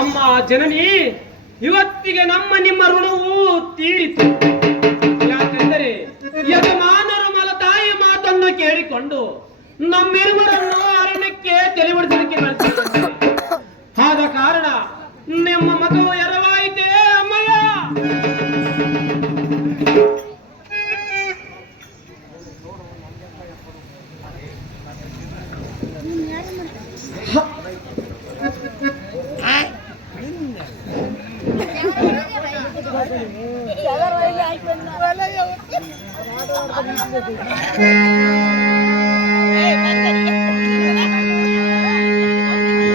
ಅಮ್ಮ ಜನನಿ, ಇವತ್ತಿಗೆ ನಮ್ಮ ನಿಮ್ಮ ಋಣವು ತೀರಿತು. ಯಾಕೆಂದರೆ ಯಜಮಾನರು ಮಲತಾಯಿ ಮಾತನ್ನು ಕೇಳಿಕೊಂಡು ನಮ್ಮಿರುವರನ್ನು ಅರಣ್ಯಕ್ಕೆ ತಿಳಿಬಿಡಿಸಲಿಕ್ಕೆ ಕಳಿಸಿದ್ದಾರೆ. ಆದ ಕಾರಣ ನಿಮ್ಮ ಮಗವು ಎರವಾಯಿತೇ ಅಮ್ಮಯ್ಯ.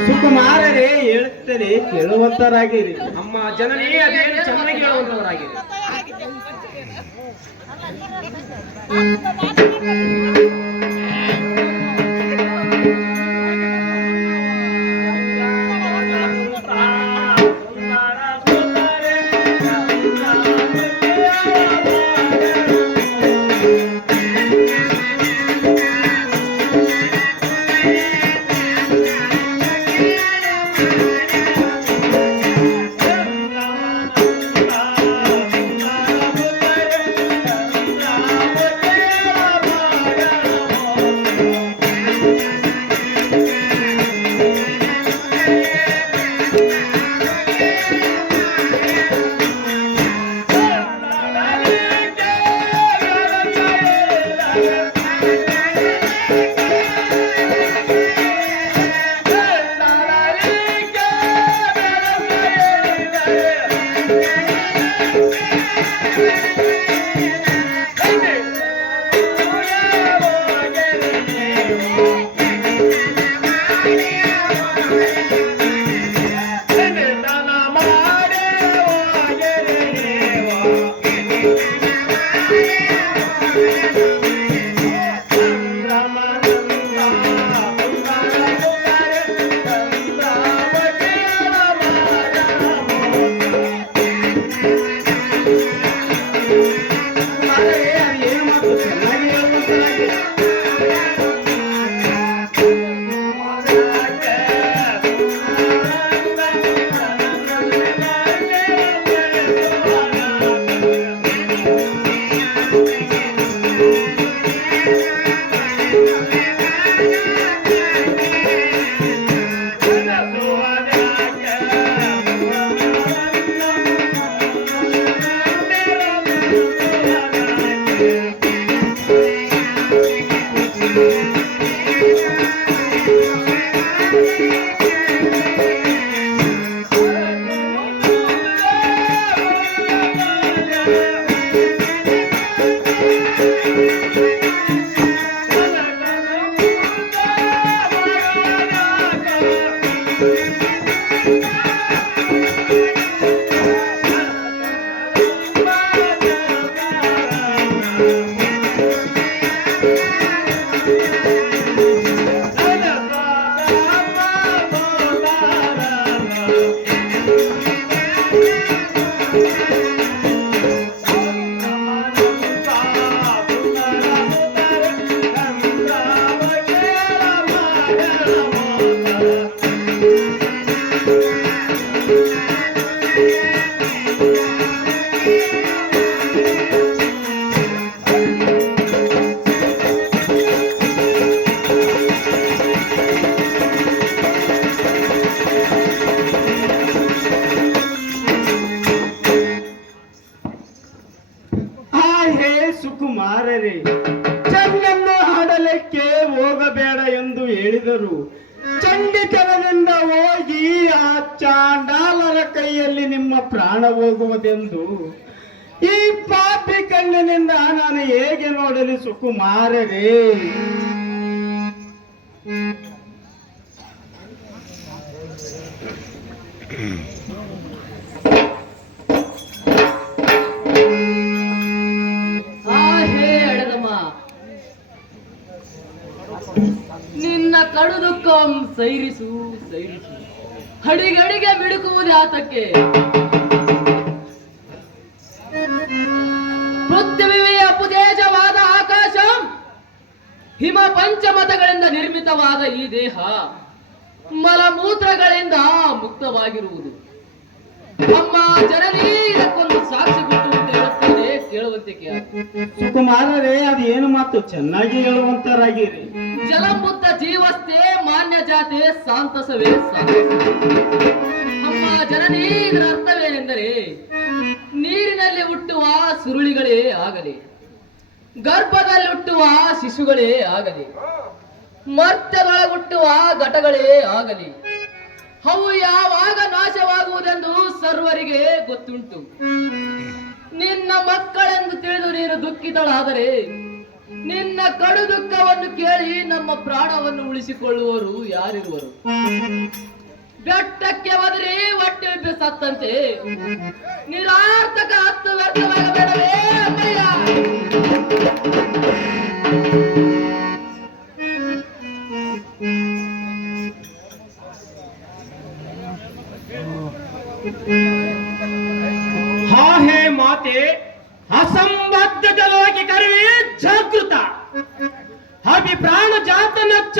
ಸುಕುಮಾರರೇ, ಹೇಳುತ್ತದೆ ಕೇಳುವಂತರಾಗಿರಿ. ಅಮ್ಮ ಜನನೇ ಅದೇನು ಚೆನ್ನಾಗಿ ಹೇಳುವಂತವರಾಗಿರಿ. ಸುಕುಮಾರರೇ, ಚೆಂಡನ್ನು ಆಡಲಿಕ್ಕೆ ಹೋಗಬೇಡ ಎಂದು ಹೇಳಿದರು. ಚಂಡಿತನದಿಂದ ಹೋಗಿ ಆ ಚಾಂಡಾಲರ ಕೈಯಲ್ಲಿ ನಿಮ್ಮ ಪ್ರಾಣ ಹೋಗುವುದೆಂದು ಈ ಪಾಪಿ ಕಣ್ಣಿನಿಂದ ನಾನು ಹೇಗೆ ನೋಡಲಿ ಸುಕುಮಾರರೇ? ನಿನ್ನ ಕಡು ದುಃಖ ಸೈರಿಸು ಸೈರಿಸು, ಹಡಿಗಡಿಗೆ ಬಿಡುಕುವುದು ಆತಕ್ಕೆ. ಪೃಥ್ವಿಯ ಅಪುದೇಶವಾದ ಆಕಾಶ, ಹಿಮ ಪಂಚಮತಗಳಿಂದ ನಿರ್ಮಿತವಾದ ಈ ದೇಹ ಮಲಮೂತ್ರಗಳಿಂದ ಮುಕ್ತವಾಗಿರುವುದು. ಅಮ್ಮ ಜನನಿ ಇದಕ್ಕೊಂದು ಸಾಕ್ಷಿ ಕೊಟ್ಟು ಹೇಳುತ್ತೇನೆ, ಕೇಳುವಂತೆ ಸುಕುಮಾರರೇ, ಅದು ಏನು ಮಾತು ಚೆನ್ನಾಗಿ ಹೇಳುವಂತರಾಗಿರಿ. ಜಲಮುಕ್ತ ಜೀವಸ್ಥೆ ಮಾನ್ಯ ಜಾತೆ ಸಾಂತಸವೇ ಅಮ್ಮ ಜನನಿ. ಇದರ ಅರ್ಥವೇನೆಂದರೆ, ನೀರಿನಲ್ಲಿ ಹುಟ್ಟುವ ಸುರುಳಿಗಳೇ ಆಗಲಿ, ಗರ್ಭದಲ್ಲಿ ಹುಟ್ಟುವ ಶಿಶುಗಳೇ ಆಗಲಿ, ಮರ್ತ್ಯದೊಳಗುಟ್ಟುವ ಘಟಗಳೇ ಆಗಲಿ, ಅವು ಯಾವಾಗ ನಾಶವಾಗುವುದೆಂದು ಸರ್ವರಿಗೆ ಗೊತ್ತುಂಟು. ನಿನ್ನ ಮಕ್ಕಳೆಂದು ತಿಳಿದು ನೀನು ದುಃಖಿತಳಾದರೆ ನಿನ್ನ ಕಡು ದುಃಖವನ್ನು ಕೇಳಿ ನಮ್ಮ ಪ್ರಾಣವನ್ನು ಉಳಿಸಿಕೊಳ್ಳುವರು ಯಾರಿರುವರು? ಬೆಟ್ಟಕ್ಕೆ ಒದರಿ ಹೊಟ್ಟೆ ಸತ್ತಂತೆ ನಿರಾರ್ಥಕ ಹತ್ತು ವ್ಯರ್ಥವಾಗಬೇಡವೇ ಅಮ್ಮಯ್ಯ. ಹಾ ಹೇ ಮಾತೆ, ಅಸಂಬದ್ಧದಲೋಗಿ ಕರುವೆ ಜಾಗೃತ, ಅಭಿಪ್ರಾಣ ಜಾತನಚ್ಚ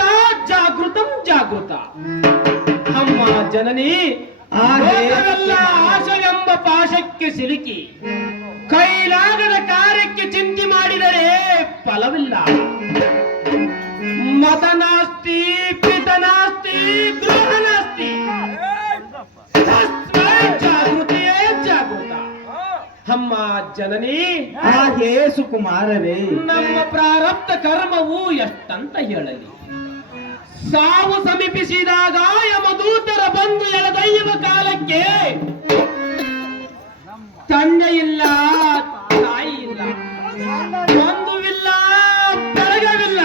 ಜಾಗೃತಂ ಜಾಗೃತ. ಅಮ್ಮ ಜನನಿ, ಲೋಕವೆಲ್ಲ ಆಶವೆಂಬ ಪಾಶಕ್ಕೆ ಸಿಲುಕಿ ಕೈಲಾಗದ ಕಾರ್ಯಕ್ಕೆ ಚಿಂತೆ ಮಾಡಿದರೆ ಫಲವಿಲ್ಲ. ಮತನಾಸ್ತಿ, ಪಿತನಾಸ್ತಿ, ಗೃಹನಾಸ್ತಿ. ಜಾಗೃತಿಯೇ ಜಾಗೃತ. ಅಮ್ಮ ಜನನಿ, ಹೇ ಸುಕುಮಾರರೇ, ನಮ್ಮ ಪ್ರಾರಬ್ಧ ಕರ್ಮವು ಎಷ್ಟಂತ ಹೇಳಲಿ. ಸಾವು ಸಮೀಪಿಸಿದಾಗ ಯಮದೂತರ ಬಂದು ಎಳೆದೊಯ್ಯುವ ಕಾಲಕ್ಕೆ ತಂದೆ ಇಲ್ಲ, ತಾಯಿ ಇಲ್ಲ, ಬಂಧುವಿಲ್ಲ, ಬಳಗವಿಲ್ಲ,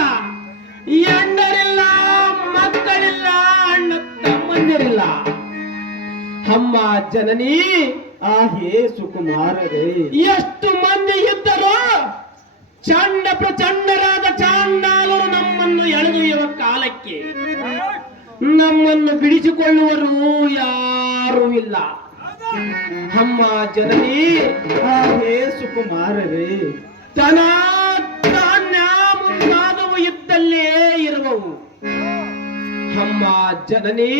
ಎಂಡರಿಲ್ಲ, ಮಕ್ಕಳಿಲ್ಲ, ಅಣ್ಣ ತಮ್ಮಂದಿರಿಲ್ಲ. ಅಮ್ಮ ಜನನಿ, ಹೇ ಸುಕುಮಾರರೇ, ಎಷ್ಟು ಮಂದಿ ಇದ್ದರೂ ಚಂಡ ಪ್ರಚಂಡರಾದ ಚಾಂಡಾಲರು ನಮ್ಮನ್ನು ಎಳೆದೊಯ್ಯುವ ಕಾಲಕ್ಕೆ ನಮ್ಮನ್ನು ಬಿಡಿಸಿಕೊಳ್ಳುವರು ಯಾರೂ ಇಲ್ಲ. ಅಮ್ಮ ಜನನಿ, ಹೇ ಸುಕುಮಾರರೇ, ಧನ ಧಾನ್ಯ ಮುಂತಾದವು ಇದ್ದಲ್ಲೇ ಇರುವವು. ಅಮ್ಮ ಜನನಿ,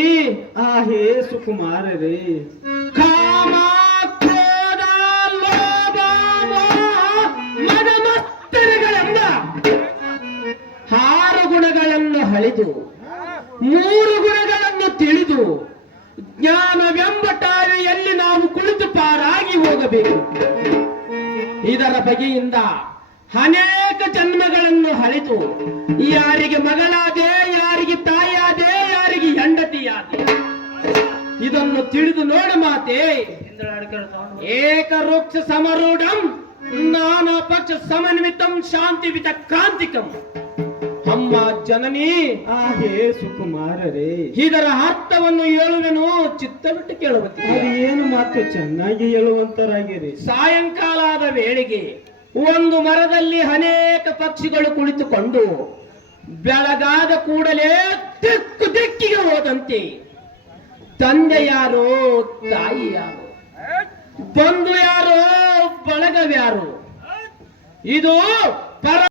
ಹೇ ಸುಕುಮಾರರೇ, ಕಾಮ, ಕ್ರೋಧ, ಲೋಭ, ಮದ ಮತ್ತರಗಳೆಂಬ 6 ಗುಣಗಳನ್ನು ಹಳಿದು 3 ಗುಣಗಳನ್ನು ತಿಳಿದು ಜ್ಞಾನವೆಂಬ ಟಾವಿಯಲ್ಲಿ ನಾವು ಕುಳಿತು ಪಾರಾಗಿ ಹೋಗಬೇಕು. ಇದರ ಬಗೆಯಿಂದ ಅನೇಕ ಜನ್ಮಗಳನ್ನು ಹಳಿದು ಯಾರಿಗೆ ಮಗಳಾದೆ, ಯಾರಿಗೆ ತಾಯಿಯಾದೆ, ಯಾರಿಗೆ ಹೆಂಡತಿಯಾದೆ, ಇದನ್ನು ತಿಳಿದು ನೋಡ ಮಾತೆ. ಏಕವೃಕ್ಷ ಸಮರೂಢಂ ನಾನಾ ಪಕ್ಷ ಸಮನ್ವಿತಂ ಶಾಂತಿವಿತ ಕ್ರಾಂತಿಕಂ. ಅಮ್ಮ ಜನನಿ, ಹೇ ಸುಕುಮಾರರೇ, ಇದರ ಅರ್ಥವನ್ನು ಹೇಳುವೆನು, ಚಿತ್ತವಿಟ್ಟು ಕೇಳುವಂತೆ. ಅದು ಏನು ಮಾತು ಚೆನ್ನಾಗಿ ಹೇಳುವಂತರಾಗಿರಿ. ಸಾಯಂಕಾಲದ ವೇಳೆಗೆ ಒಂದು ಮರದಲ್ಲಿ ಅನೇಕ ಪಕ್ಷಿಗಳು ಕುಳಿತುಕೊಂಡು ಬೆಳಗಾದ ಕೂಡಲೇ ದಿಕ್ಕು ದಿಕ್ಕಿಗೆ ಹೋದಂತೆ ತಂದೆ ಯಾರೋ, ತಾಯಿ ಯಾರೋ, ಬಂಧು ಯಾರೋ, ಬಳಗವ್ಯಾರೋ, ಇದು ಪರ